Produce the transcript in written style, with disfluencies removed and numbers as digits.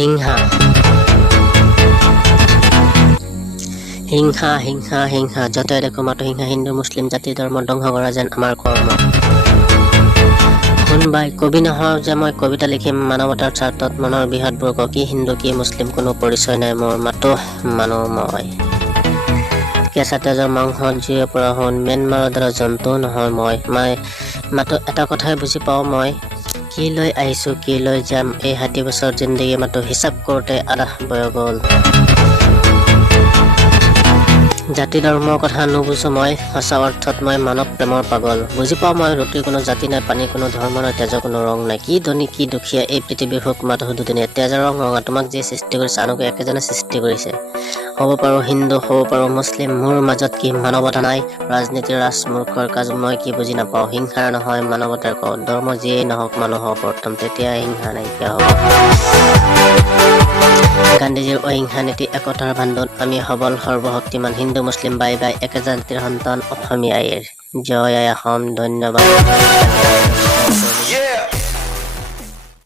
হিংসা হিংসা হিংসা হিংসা য'তে দেখো মাতো হিংসা। হিন্দু মুছলিম জাতি ধৰ্ম ধ্বংস কৰা যেন আমাৰ কৰ্ম। কোনবাই কবি নহয় যে মই কবিতা লিখিম মানৱতাৰ স্বাৰ্থত, মনৰ বৃহৎ কি হিন্দু কি মুছলিম কোনো পৰিচয় নাই মোৰ, মাতো মানুহ মই। কেঁচা তেজৰ মাংসত জীৱ পৰা শুন, ম্যানমাৰৰ দ্বাৰা জন্তু নহয় মই মাতো এটা কথাই বুজি পাওঁ মই, কি লৈ আহিছো কি লৈ যাম, এই 60 বছৰ জিন্দগী মাতো হিচাপ কৰোঁতে আধা বয় গ'ল। জাতি ধৰ্মৰ কথা নুবুজো মই, সঁচা অৰ্থত মই মানৱ প্ৰেমৰ পাগল। বুজি পাওঁ মই ৰুটিৰ কোনো জাতি নাই, পানী কোনো ধৰ্ম নাই, তেজৰ কোনো ৰং নাই, কি ধনী কি দুখীয়া এই পৃথিৱীৰ সুখ মাতো দুদিনীয়া। তেজৰ ৰং ৰঙা, তোমাক যিয়ে সৃষ্টি কৰিছে আনকো একেজনে সৃষ্টি কৰিছে। হ'ব পাৰো হিন্দু হ'ব পাৰো মুছলিম, মোৰ মাজত কি মানৱতা নাই? ৰাজনীতিৰ ৰাজমূৰ্খৰ কাজ মই কি বুজি নাপাওঁ, হিংসাৰ নহয় মানৱতাৰ কওঁ, ধৰ্ম যিয়েই নহওক মানুহৰ প্ৰথম তেতিয়া হিংসা নাইকিয়া হ'ব। গান্ধীজীৰ অহিংসা নীতি একতাৰ বান্ধোন, আমি সবল সৰ্বশক্তিমান, হিন্দু মুছলিম বাই বাই একে জাতিৰ সন্তান অসমীয়াইৰ। জয় আই অসম, ধন্যবাদ।